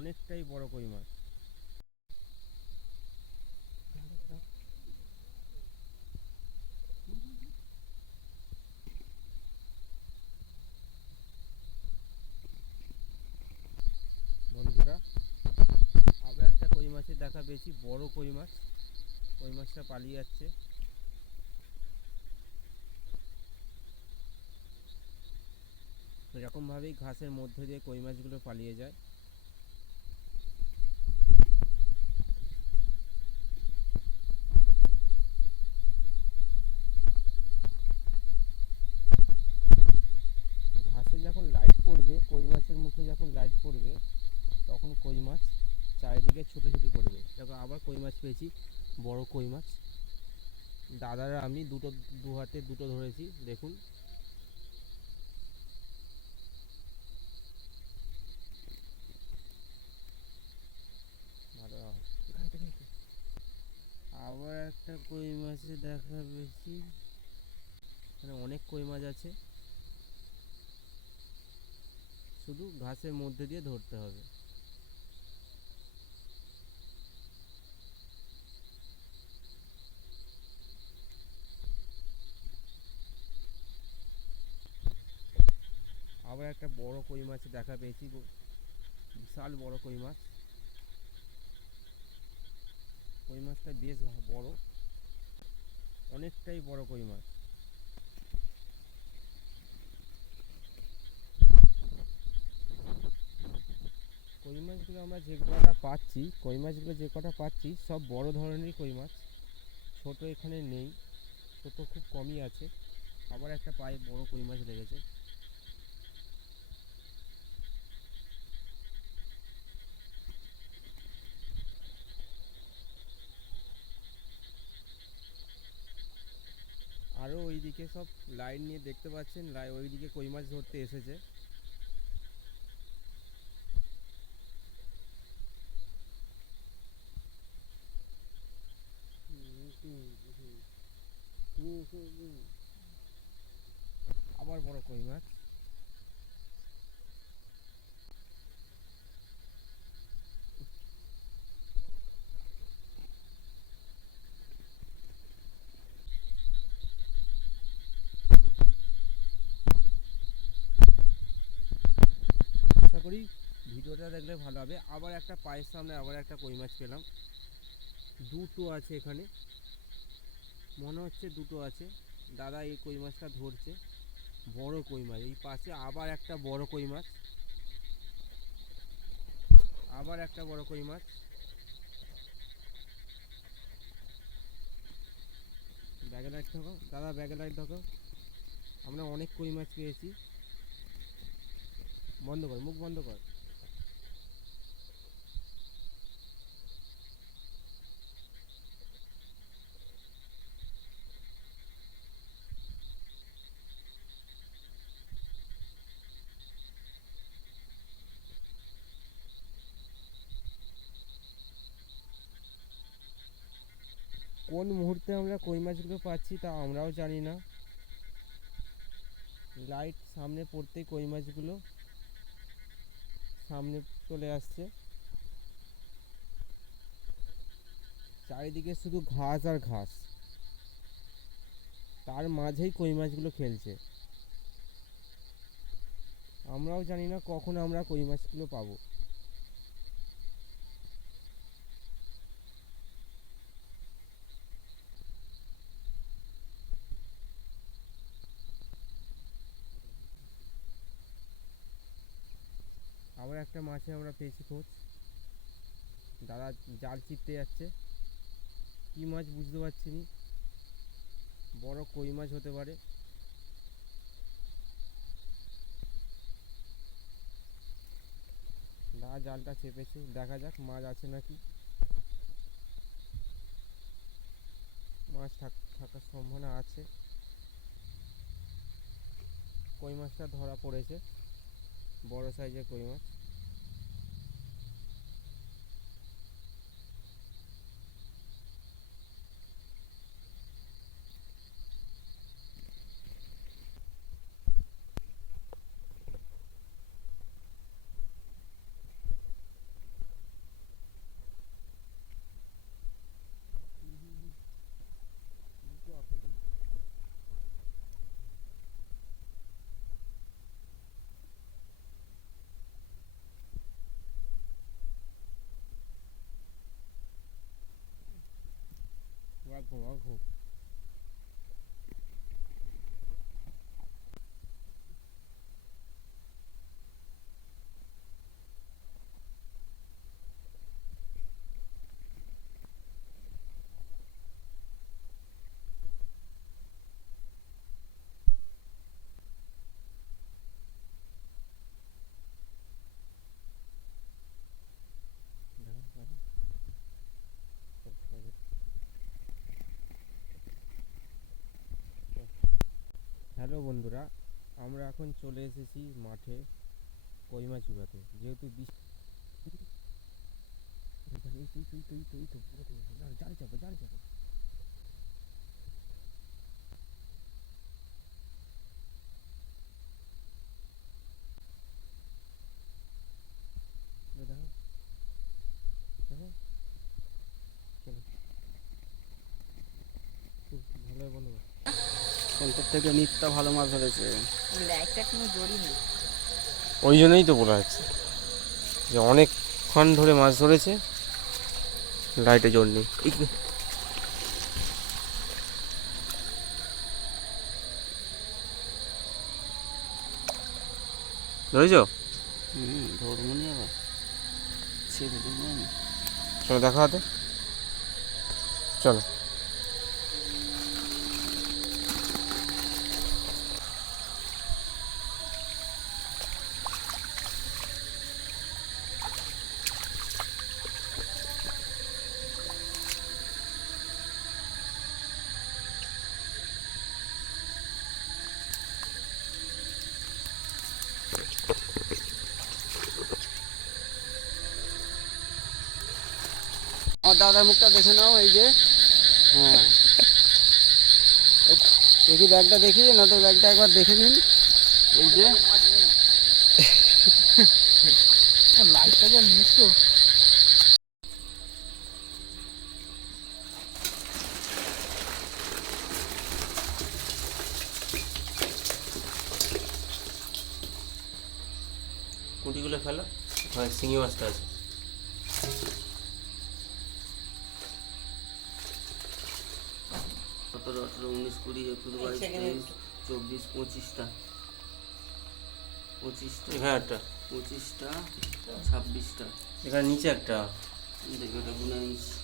অনেকটাই বড় কই মাছ। বন্ধুরা, আবার একটা কই মাছের দেখা পেয়েছি, বড় কই মাছ। কই মাছটা পালিয়ে যাচ্ছে। এরকমভাবেই ঘাসের মধ্যে দিয়ে কই মাছগুলো পালিয়ে যায়। ঘাসে যখন লাইট পড়বে, কই মাছের মুখে যখন লাইট পড়বে, তখন কই মাছ চারিদিকে ছুটোছুটি করবে। দেখো, আবার কই মাছ পেয়েছি, বড় কই মাছ। দাদারা আমি দু হাতে দুটো ধরেছি, দেখুন। ভালো। আবার একটা কই মাছের দেখা পেয়েছি। মানে অনেক কই মাছ আছে, শুধু ঘাসের মধ্যে দিয়ে ধরতে হবে। আবার একটা বড় কই মাছের দেখা পেয়েছি, বিশাল বড় কই মাছ। কই মাছটা বেশ বড়, অনেকটাই বড় কই মাছ। কই মাছগুলো যে কটা পাচ্ছি সব বড় ধরনেরই কই মাছ। ছোট এখানে নেই, ছোট খুব কমই আছে। আবার একটা পায়ে বড় কই মাছ লেগেছে। আরও ওইদিকে সব লাইন নিয়ে দেখতে পাচ্ছেন, ওইদিকে কই মাছ ধরতে এসেছে। আবার বড় কই মাছ। আশা করি ভিডিওটা দেখলে ভালো হবে। আবার একটা পায়ের সামনে আবার একটা কই মাছ পেলাম। দুটো আছে এখানে, মনে হচ্ছে দুটো আছে। দাদা এই কই মাছটা ধরছে, বড় কই মাছ। এই পাশে আবার একটা বড় কই মাছ, আবার একটা বড় কই মাছ। ব্যাগে লাইট থাকো দাদা, ব্যাগে লাইট থাকো। আমরা অনেক কই মাছ পেয়েছি। বন্ধ কর, মুখ বন্ধ কর। কোন মুহূর্তে আমরা কই মাছগুলো পাচ্ছি তা আমরাও জানি না। লাইট সামনে পড়তেই কই মাছগুলো সামনে চলে আসছে। চারিদিকে শুধু ঘাস আর ঘাস, তার মাঝেই কই মাছগুলো খেলছে। আমরাও জানি না কখন আমরা কই মাছগুলো পাবো। আবার একটা মাছে আমরা পেয়েছি খোঁজ। দাদা জাল চিপতে যাচ্ছে, কি মাছ বুঝতে পারছি না। বড় কই মাছ হতে পারে। দাদা জালটা চেপেছে, দেখা যাক মাছ আছে নাকি। মাছ থাকার সম্ভাবনা আছে। কই মাছটা ধরা পড়েছে, বড় সাইজের কই মাছ। আঘো আঘো। হ্যালো বন্ধুরা, আমরা এখন চলে এসেছি মাঠে কই মাছ উড়াতে। যেহেতু জাল চাপো জাল চাপো। দেখো দেখো, চলো খুব ভালো বন্ধু। সেন্টার থেকে নিত্যা ভালো মাছ ধরেছে। ওই জন্যই তো বলা হচ্ছে যে অনেকক্ষণ ধরে মাছ ধরেছে, লাইটে জোর নেই। ধরেছ? ধরবো নি আবার, ছেড়ে দেবো আমি। চলো দেখা হাতে, চলো। আমার দাদার মুখটা দেখে নাও, এই যে। হ্যাঁ, দেখি ব্যাগটা দেখি, নতুন ব্যাগটা একবার দেখে নিন। এই যে লাইটটা যা নিচ্ছ। কুটিগুলো ফেলো, হয় শিঙি মাছটা আছে। 17, 18, 19, 20, 21, 22, 23, 24, 25টা, 25টা, এখানে একটা, 25টা, 26টা। এখানে নিচে একটা। দেখে এটা গুনে আনছি।